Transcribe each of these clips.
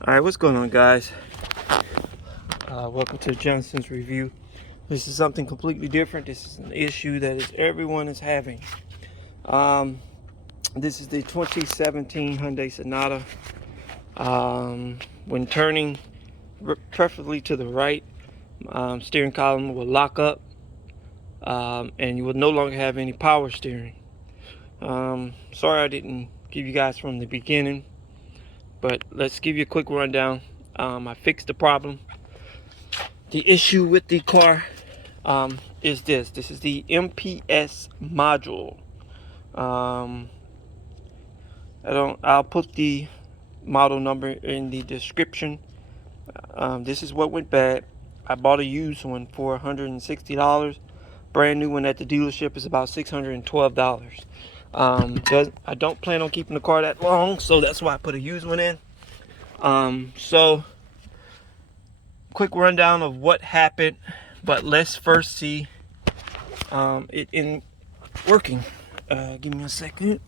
Alright, what's going on, guys? Welcome to Johnson's Review. This is something completely different. This is an issue that everyone is having. This is the 2017 Hyundai Sonata. When turning, preferably to the right, steering column will lock up, and you will no longer have any power steering. Sorry I didn't give you guys from the beginning, but let's give you a quick rundown. I fixed the problem. The issue with the car is this. This is the MPS module. I'll put the model number in the description. This is what went bad. I bought a used one for $160. Brand new one at the dealership is about $612. I don't plan on keeping the car that long, so that's why I put a used one in. So quick rundown of what happened, but let's first see it in working. Give me a second.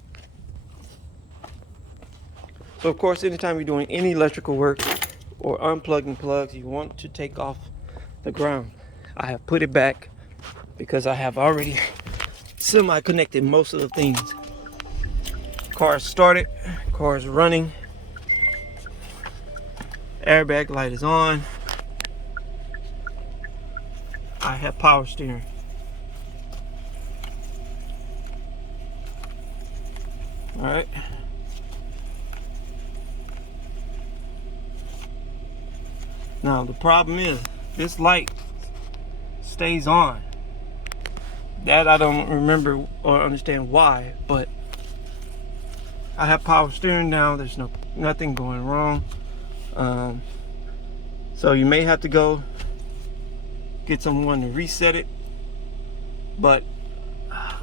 So of course, anytime you're doing any electrical work or unplugging plugs, you want to take off the ground. I have put it back because I have already semi-connected most of the things. Car is started, car is running, airbag light is on. I have power steering. All right. Now the problem is this light stays on. That I don't remember or understand why, but I have power steering now. There's nothing going wrong. So you may have to go get someone to reset it, but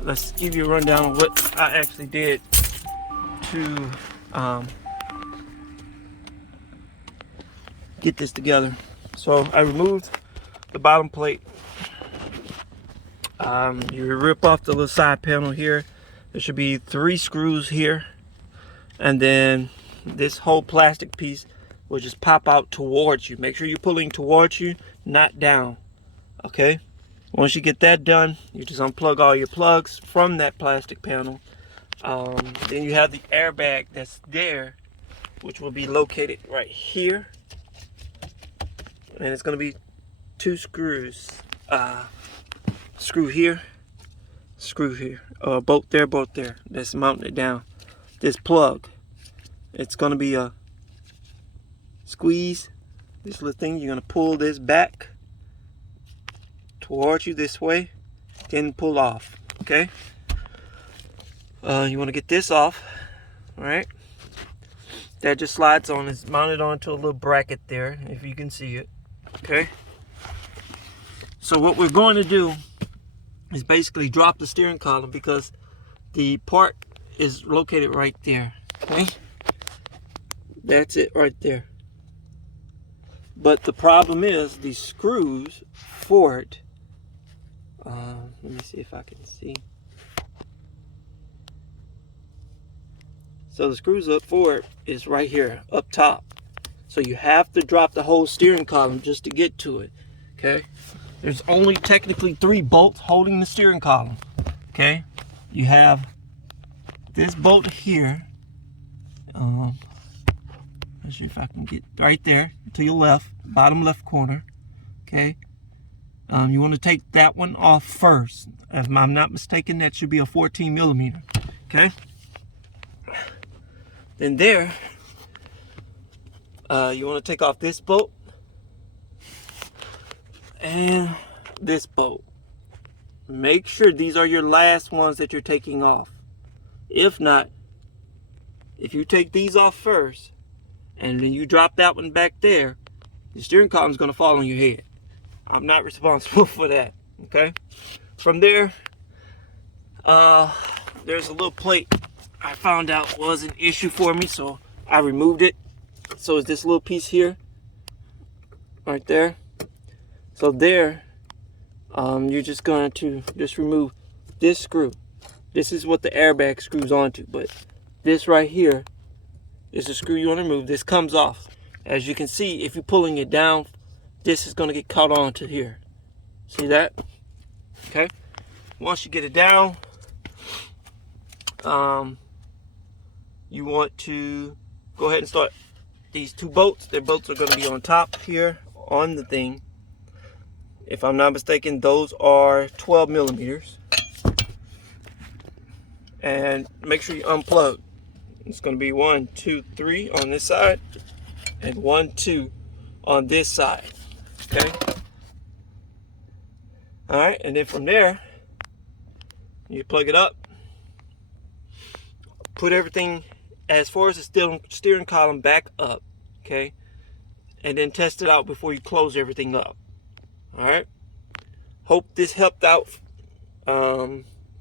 let's give you a rundown of what I actually did to get this together. So I removed the bottom plate. You rip off the little side panel here. There should be 3 screws here, and then this whole plastic piece will just pop out towards you. Make sure you're pulling towards you, not down. Okay, once you get that done, you just unplug all your plugs from that plastic panel. Then you have the airbag that's there, which will be located right here, and it's going to be 2 screws. Screw here, both there. That's mounting it down. This plug, it's going to be a squeeze. This little thing, you're going to pull this back towards you this way, then pull off. Okay, you want to get this off. All right, that just slides on. It's mounted onto a little bracket there, if you can see it. Okay, so what we're going to do is basically drop the steering column, because the part is located right there. Okay, that's it right there. But the problem is the screws for it. Let me see if I can see. So the screws up for it is right here up top. So you have to drop the whole steering column just to get to it. Okay, there's only technically 3 bolts holding the steering column. Okay, you have this bolt here. Let's see if I can get right there to your left, bottom left corner. Okay, you want to take that one off first. If I'm not mistaken, that should be a 14 millimeter. Okay, then there, you want to take off this bolt and this bolt. Make sure these are your last ones that you're taking off. If not, if you take these off first and then you drop that one back there, the steering column is going to fall on your head. I'm not responsible for that. Okay, from there, there's a little plate I found out was an issue for me, so I removed it. So it's this little piece here, right there. So there, you're just going to remove this screw. This is what the airbag screws onto, but this right here is the screw you want to remove. This comes off, As you can see, if you're pulling it down, this is going to get caught on to here. See that? Okay. Once you get it down, you want to go ahead and start these two bolts. Their bolts are going to be on top here on the thing. If I'm not mistaken, those are 12 millimeters. And make sure you unplug. It's going to be 1, 2, 3 on this side, and 1, 2 on this side. Okay. All right, and then from there, you plug it up. Put everything as far as the steering column back up. Okay, and then test it out before you close everything up. All right. Hope this helped out.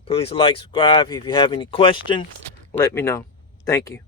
Please like, subscribe. If you have any questions, let me know. Thank you.